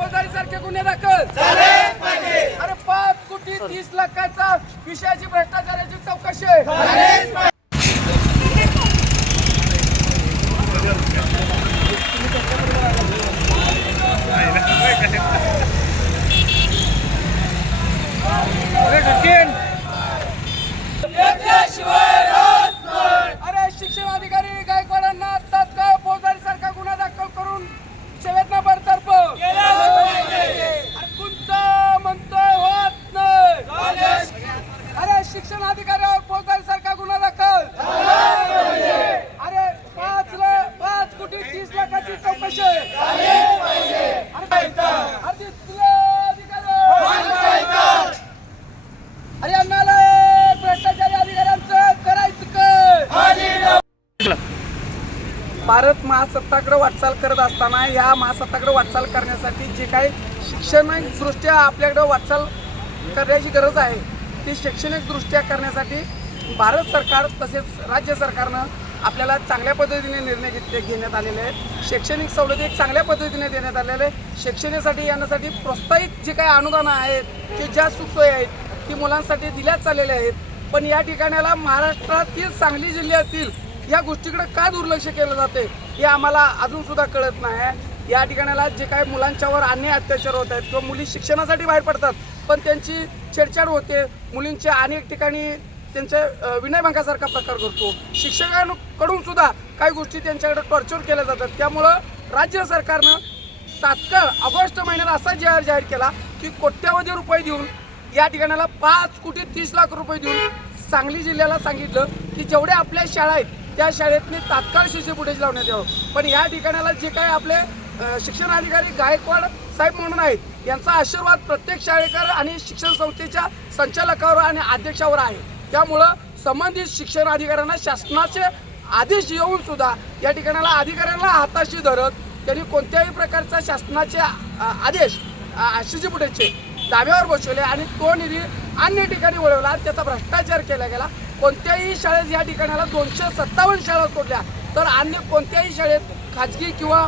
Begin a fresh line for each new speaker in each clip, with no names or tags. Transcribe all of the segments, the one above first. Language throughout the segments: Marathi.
फौजदारी सारखे गुन्हे दाखल. अरे पाच कोटी तीस लाखाचा विषयाची भ्रष्टाचाराची चौकशी अरे शिक्षण अधिकारी गायकवाडांना तात्काळ फौजदारी सारखा गुन्हा दाखल करून सेवेतनं बडतर्फ अरे तुमचं म्हणतोय होत नाही अरे शिक्षण अधिकाऱ्यावर फौजदारी सारखा गुन्हा दाखल. अरे पाच पाच कोटी तीस लाखाची चौकशी. अरे आम्हाला भ्रष्टाचारी अधिकाऱ्यांचं करायचं काय भारत महासत्ताकडे वाटचाल करत असताना या महासत्ताकडे वाटचाल करण्यासाठी जे काही शैक्षणिकदृष्ट्या आपल्याकडे वाटचाल करण्याची गरज आहे ती शैक्षणिकदृष्ट्या करण्यासाठी भारत सरकार तसेच राज्य सरकारनं आपल्याला चांगल्या पद्धतीने निर्णय घेतले घेण्यात आलेले आहेत. शैक्षणिक सवलती एक चांगल्या पद्धतीने देण्यात आलेले आहे शिक्षणासाठी यांनासाठी प्रोत्साहित जे काही अनुदानं आहेत की ज्या सुखसोयी आहेत ती मुलांसाठी दिल्याच चाललेल्या आहेत. पण या ठिकाणाला महाराष्ट्रातील सांगली जिल्ह्यातील या गोष्टीकडे का दुर्लक्ष केलं जाते हे आम्हाला अजूनसुद्धा कळत नाही. या ठिकाणाला जे काही मुलांच्यावर अन्याय अत्याचार होत आहेत किंवा मुली शिक्षणासाठी बाहेर पडतात पण त्यांची छेडछाड होते. मुलींच्या अनेक ठिकाणी त्यांच्या विनयभंगासारखा प्रकार करतो शिक्षकांकडून सुद्धा काही गोष्टी त्यांच्याकडे टॉर्चर केल्या जातात. त्यामुळं राज्य सरकारनं तात्काळ ऑगस्ट महिन्यात असा जाहीर जाहीर केला की कोट्यावधी रुपये देऊन या ठिकाणाला पाच कोटी तीस लाख रुपये देऊन सांगली जिल्ह्याला सांगितलं की जेवढ्या आपल्या शाळा आहेत त्या शाळेतनी तात्काळ शिष्य फुटेज लावण्यात यावं. पण या ठिकाणाला जे काही आपले शिक्षणाधिकारी शिक्षण अधिकारी गायकवाड साहेब म्हणून आहेत. यांचा आशीर्वाद प्रत्येक शाळेकर आणि शिक्षण संस्थेच्या संचालकावर आणि अध्यक्षावर आहे. त्यामुळं संबंधित शिक्षण अधिकाऱ्यांना शासनाचे आदेश येऊन सुद्धा या ठिकाणाला अधिकाऱ्यांना हाताशी धरत त्यांनी कोणत्याही प्रकारचा शासनाचे आदेश शिशी फुटेजचे दाव्यावर बसवले आणि तो निधी अन्य ठिकाणी वळवला. त्याचा भ्रष्टाचार केला गेला. कोणत्याही शाळेत या ठिकाणाला दोनशे सत्तावन्न शाळा सोडल्या. तर अन्य कोणत्याही शाळेत खाजगी किंवा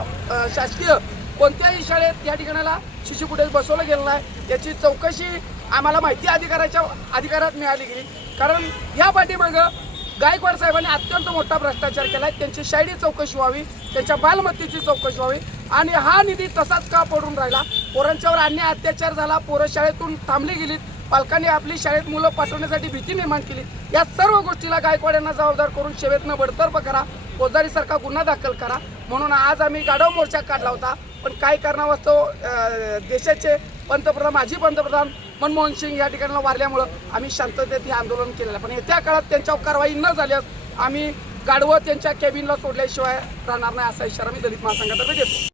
शासकीय कोणत्याही शाळेत या ठिकाणाला शिशी कुठे बसवलं गेलं नाही. याची चौकशी आम्हाला माहिती अधिकाराच्या अधिकारात मिळाली गेली. कारण या पाठीमागं गायकवाड साहेबांनी अत्यंत मोठा भ्रष्टाचार केला त्यांची शाळेची चौकशी व्हावी त्यांच्या बालमत्तेची चौकशी व्हावी आणि हा निधी तसाच का पडून राहिला? पोरांच्यावर अन्याय अत्याचार झाला पोरं शाळेतून थांबली गेलीत पालकांनी आपली शाळेत मुलं पाठवण्यासाठी भीती निर्माण केली. या सर्व गोष्टीला गायकवाड यांना जबाबदार करून शेवेतनं बडतर्फ करा फौजदारीसारखा गुन्हा दाखल करा. म्हणून आज आम्ही गाढव मोर्चा काढला होता. पण काय कारणावास्तव देशाचे पंतप्रधान माजी पंतप्रधान मनमोहन सिंग या ठिकाणी वारल्यामुळं आम्ही शांततेत हे आंदोलन केलेलं आहे. पण येत्या काळात त्यांच्यावर कारवाई न झाल्यास आम्ही गाढवं त्यांच्या कॅबिनला सोडल्याशिवाय राहणार नाही असा इशारा मी दलित महासंघातर्फे देतो.